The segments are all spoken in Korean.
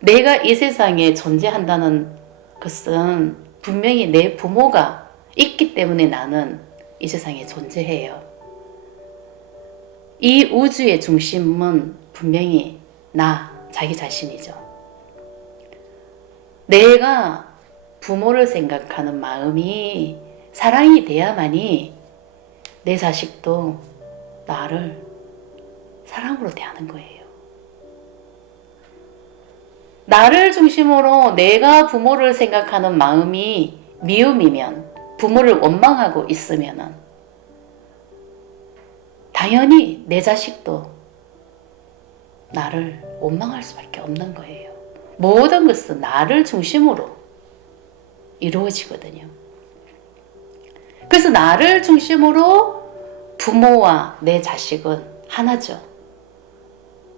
내가 이 세상에 존재한다는 것은 분명히 내 부모가 있기 때문에 나는 이 세상에 존재해요. 이 우주의 중심은 분명히 자기 자신이죠. 내가 부모를 생각하는 마음이 사랑이 돼야만이 내 자식도 나를 사랑으로 대하는 거예요. 나를 중심으로 내가 부모를 생각하는 마음이 미움이면, 부모를 원망하고 있으면 당연히 내 자식도 나를 원망할 수밖에 없는 거예요. 모든 것은 나를 중심으로 이루어지거든요. 그래서 나를 중심으로 부모와 내 자식은 하나죠.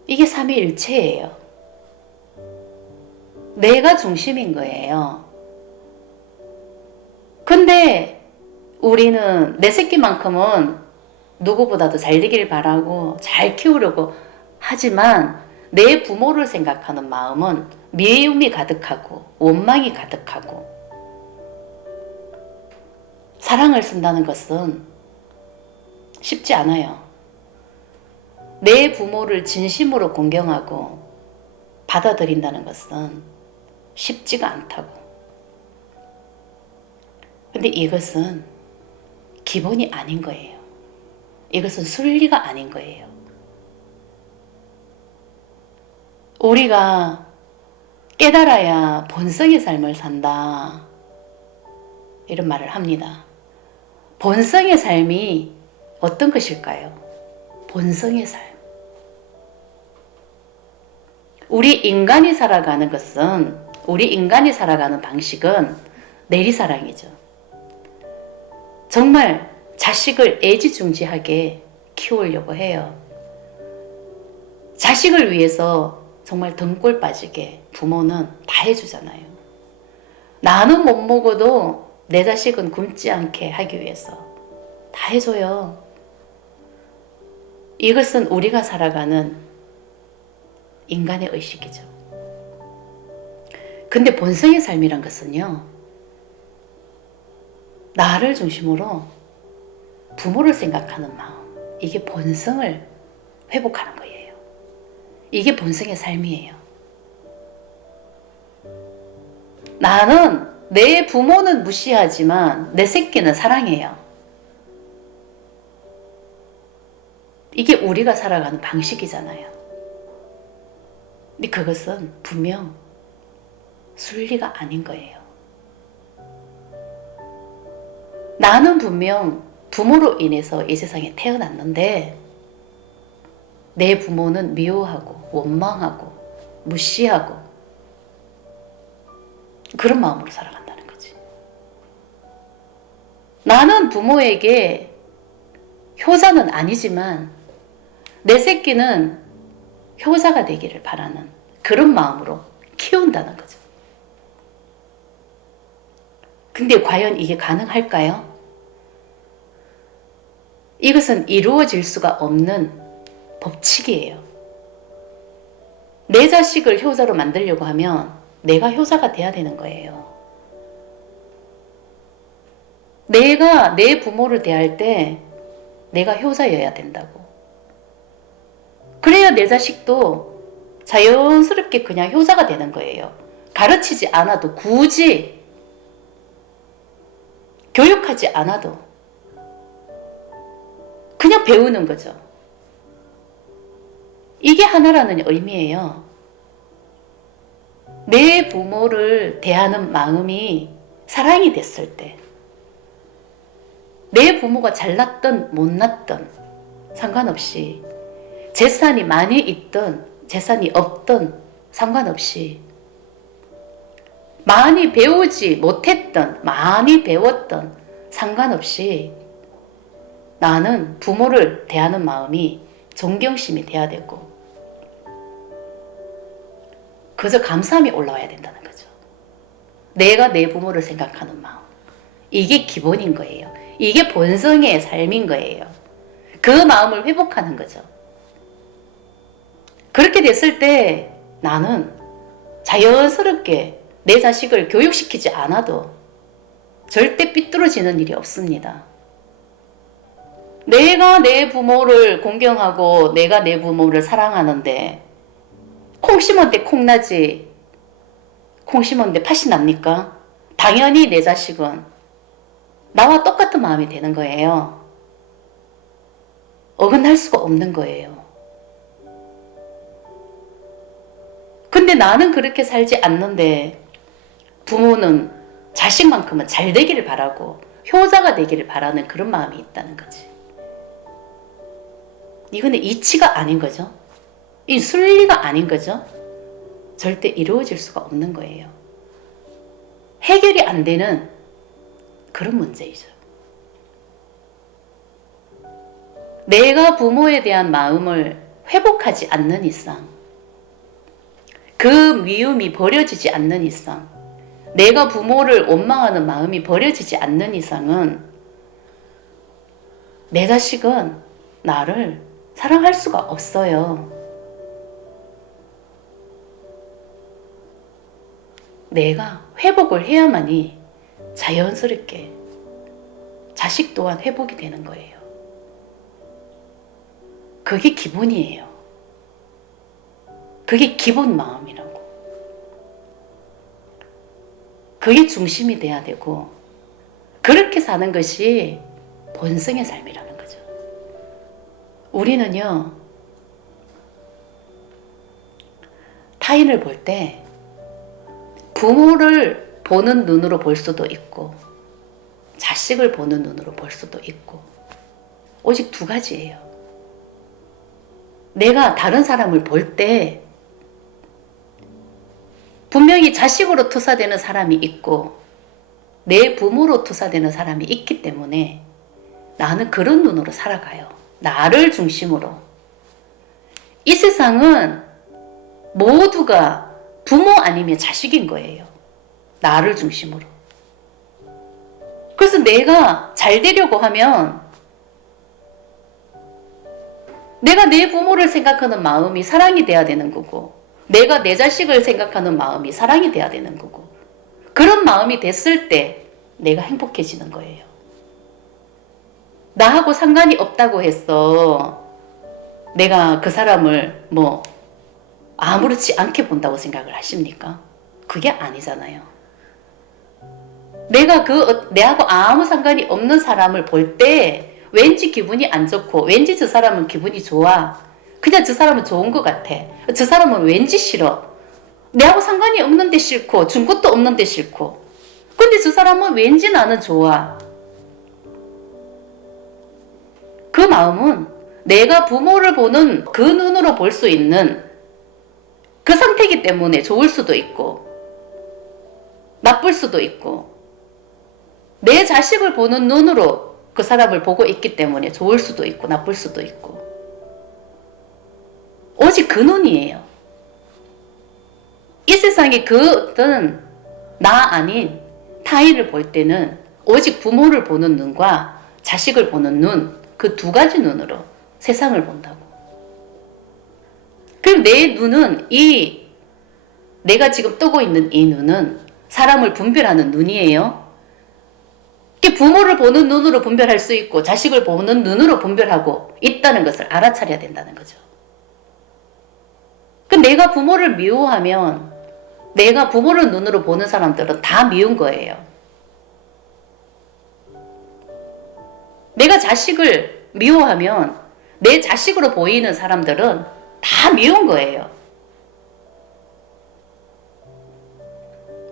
이게 삼위일체예요. 내가 중심인 거예요. 근데 우리는 내 새끼만큼은 누구보다도 잘 되길 바라고 잘 키우려고 하지만 내 부모를 생각하는 마음은 미움이 가득하고 원망이 가득하고, 사랑을 쓴다는 것은 쉽지 않아요. 내 부모를 진심으로 공경하고 받아들인다는 것은 쉽지가 않다고. 근데 이것은 기본이 아닌 거예요. 이것은 순리가 아닌 거예요. 우리가 깨달아야 본성의 삶을 산다, 이런 말을 합니다. 본성의 삶이 어떤 것일까요? 본성의 삶. 우리 인간이 살아가는 방식은 내리사랑이죠. 정말 자식을 애지중지하게 키우려고 해요. 자식을 위해서 정말 등골 빠지게 부모는 다 해주잖아요. 나는 못 먹어도 내 자식은 굶지 않게 하기 위해서 다 해줘요. 이것은 우리가 살아가는 인간의 의식이죠. 근데 본성의 삶이란 것은요, 나를 중심으로 부모를 생각하는 마음, 이게 본성을 회복하는 거예요. 이게 본성의 삶이에요. 나는 내 부모는 무시하지만 내 새끼는 사랑해요. 이게 우리가 살아가는 방식이잖아요. 근데 그것은 분명 순리가 아닌 거예요. 나는 분명 부모로 인해서 이 세상에 태어났는데 내 부모는 미워하고 원망하고 무시하고 그런 마음으로 살아간다는 거지. 나는 부모에게 효자는 아니지만 내 새끼는 효자가 되기를 바라는 그런 마음으로 키운다는 거죠. 근데 과연 이게 가능할까요? 이것은 이루어질 수가 없는 법칙이에요. 내 자식을 효자로 만들려고 하면 내가 효자가 돼야 되는 거예요. 내가 내 부모를 대할 때 내가 효자여야 된다고. 그래야 내 자식도 자연스럽게 그냥 효자가 되는 거예요. 가르치지 않아도, 굳이 교육하지 않아도 그냥 배우는 거죠. 이게 하나라는 의미예요. 내 부모를 대하는 마음이 사랑이 됐을 때, 내 부모가 잘났던 못났던 상관없이, 재산이 많이 있던 재산이 없던 상관없이, 많이 배우지 못했던 많이 배웠던 상관없이 나는 부모를 대하는 마음이 존경심이 돼야 되고 그저 감사함이 올라와야 된다는 거죠. 내가 내 부모를 생각하는 마음, 이게 기본인 거예요. 이게 본성의 삶인 거예요. 그 마음을 회복하는 거죠. 그렇게 됐을 때 나는 자연스럽게 내 자식을 교육시키지 않아도 절대 삐뚤어지는 일이 없습니다. 내가 내 부모를 공경하고 내가 내 부모를 사랑하는데 콩 심었는데 콩 나지 콩 심었는데 팥이 납니까? 당연히 내 자식은 나와 똑같은 마음이 되는 거예요. 어긋날 수가 없는 거예요. 근데 나는 그렇게 살지 않는데 부모는 자식만큼은 잘 되기를 바라고 효자가 되기를 바라는 그런 마음이 있다는 거지. 이거는 이치가 아닌 거죠. 이 순리가 아닌 거죠. 절대 이루어질 수가 없는 거예요. 해결이 안 되는 그런 문제이죠. 내가 부모에 대한 마음을 회복하지 않는 이상, 그 미움이 버려지지 않는 이상, 내가 부모를 원망하는 마음이 버려지지 않는 이상은 내 자식은 나를 사랑할 수가 없어요. 내가 회복을 해야만이 자연스럽게 자식 또한 회복이 되는 거예요. 그게 기본이에요. 그게 기본 마음이라고. 그게 중심이 돼야 되고 그렇게 사는 것이 본성의 삶이라는 거죠. 우리는요, 타인을 볼 때 부모를 보는 눈으로 볼 수도 있고 자식을 보는 눈으로 볼 수도 있고 오직 두 가지예요. 내가 다른 사람을 볼 때 분명히 자식으로 투사되는 사람이 있고 내 부모로 투사되는 사람이 있기 때문에 나는 그런 눈으로 살아가요. 나를 중심으로. 이 세상은 모두가 부모 아니면 자식인 거예요. 나를 중심으로. 그래서 내가 잘 되려고 하면 내가 내 부모를 생각하는 마음이 사랑이 돼야 되는 거고 내가 내 자식을 생각하는 마음이 사랑이 돼야 되는 거고 그런 마음이 됐을 때 내가 행복해지는 거예요. 나하고 상관이 없다고 했어. 내가 그 사람을 아무렇지 않게 본다고 생각을 하십니까? 그게 아니잖아요. 내가 내하고 아무 상관이 없는 사람을 볼 때 왠지 기분이 안 좋고 왠지 저 사람은 기분이 좋아. 그냥 저 사람은 좋은 것 같아. 저 사람은 왠지 싫어. 내하고 상관이 없는데 싫고 준 것도 없는데 싫고 근데 저 사람은 왠지 나는 좋아. 그 마음은 내가 부모를 보는 그 눈으로 볼 수 있는 그 상태이기 때문에 좋을 수도 있고 나쁠 수도 있고 내 자식을 보는 눈으로 그 사람을 보고 있기 때문에 좋을 수도 있고 나쁠 수도 있고 오직 그 눈이에요. 이 세상에 그 어떤 나 아닌 타인을 볼 때는 오직 부모를 보는 눈과 자식을 보는 눈 그 두 가지 눈으로 세상을 본다고. 그럼 내 눈은 내가 지금 뜨고 있는 이 눈은 사람을 분별하는 눈이에요. 부모를 보는 눈으로 분별할 수 있고 자식을 보는 눈으로 분별하고 있다는 것을 알아차려야 된다는 거죠. 내가 부모를 미워하면 내가 부모를 눈으로 보는 사람들은 다 미운 거예요. 내가 자식을 미워하면 내 자식으로 보이는 사람들은 다 미운 거예요.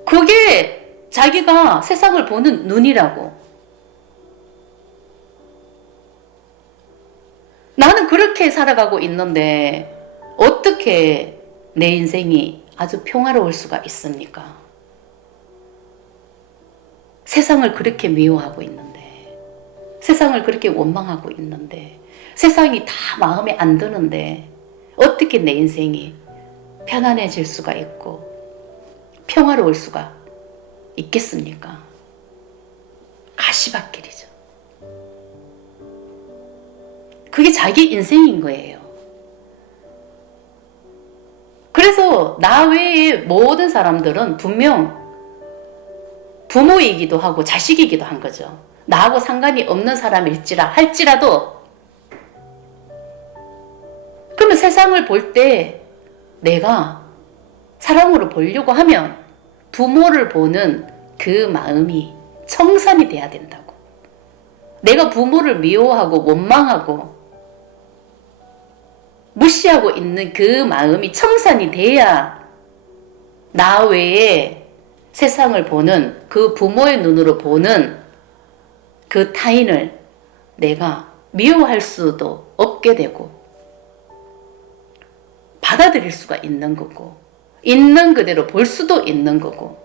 그게 자기가 세상을 보는 눈이라고. 나는 그렇게 살아가고 있는데 어떻게 내 인생이 아주 평화로울 수가 있습니까? 세상을 그렇게 미워하고 있는데 세상을 그렇게 원망하고 있는데 세상이 다 마음에 안 드는데 어떻게 내 인생이 편안해질 수가 있고 평화로울 수가 있겠습니까? 가시밭길이죠. 그게 자기 인생인 거예요. 그래서 나 외에 모든 사람들은 분명 부모이기도 하고 자식이기도 한 거죠. 나하고 상관이 없는 할지라도 그러면 세상을 볼 때 내가 사랑으로 보려고 하면 부모를 보는 그 마음이 청산이 돼야 된다고. 내가 부모를 미워하고 원망하고 무시하고 있는 그 마음이 청산이 돼야 나 외에 세상을 보는 그 부모의 눈으로 보는 그 타인을 내가 미워할 수도 없게 되고 받아들일 수가 있는 거고 있는 그대로 볼 수도 있는 거고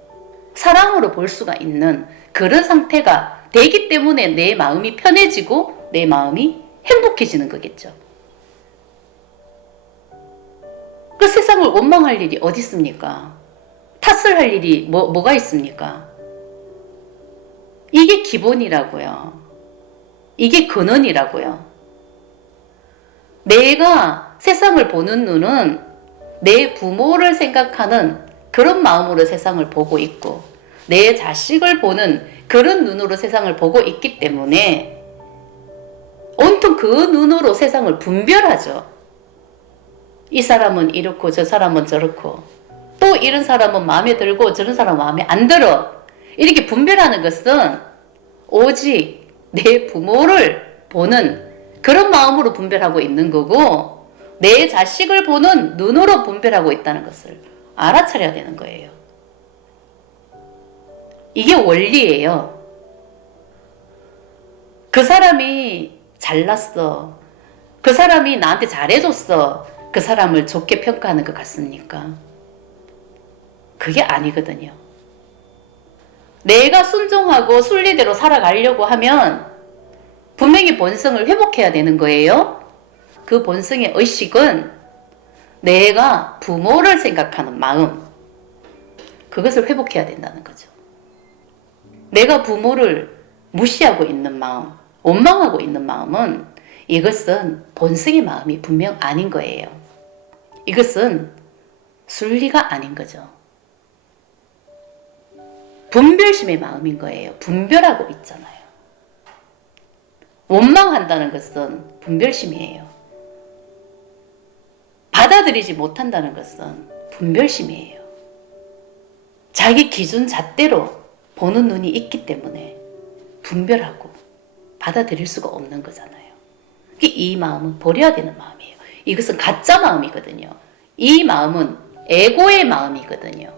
사랑으로 볼 수가 있는 그런 상태가 되기 때문에 내 마음이 편해지고 내 마음이 행복해지는 거겠죠. 그 세상을 원망할 일이 어디 있습니까? 탓을 할 일이 뭐가 있습니까? 이게 기본이라고요. 이게 근원이라고요. 내가 세상을 보는 눈은 내 부모를 생각하는 그런 마음으로 세상을 보고 있고 내 자식을 보는 그런 눈으로 세상을 보고 있기 때문에 온통 그 눈으로 세상을 분별하죠. 이 사람은 이렇고 저 사람은 저렇고 또 이런 사람은 마음에 들고 저런 사람은 마음에 안 들어. 이렇게 분별하는 것은 오직 내 부모를 보는 그런 마음으로 분별하고 있는 거고 내 자식을 보는 눈으로 분별하고 있다는 것을 알아차려야 되는 거예요. 이게 원리예요. 그 사람이 잘났어. 그 사람이 나한테 잘해줬어. 그 사람을 좋게 평가하는 것 같습니까? 그게 아니거든요. 내가 순종하고 순리대로 살아가려고 하면 분명히 본성을 회복해야 되는 거예요. 그 본성의 의식은 내가 부모를 생각하는 마음, 그것을 회복해야 된다는 거죠. 내가 부모를 무시하고 있는 마음, 원망하고 있는 마음은 이것은 본성의 마음이 분명 아닌 거예요. 이것은 순리가 아닌 거죠. 분별심의 마음인 거예요. 분별하고 있잖아요. 원망한다는 것은 분별심이에요. 받아들이지 못한다는 것은 분별심이에요. 자기 기준 잣대로 보는 눈이 있기 때문에 분별하고 받아들일 수가 없는 거잖아요. 이 마음은 버려야 되는 마음이에요. 이것은 가짜 마음이거든요. 이 마음은 에고의 마음이거든요.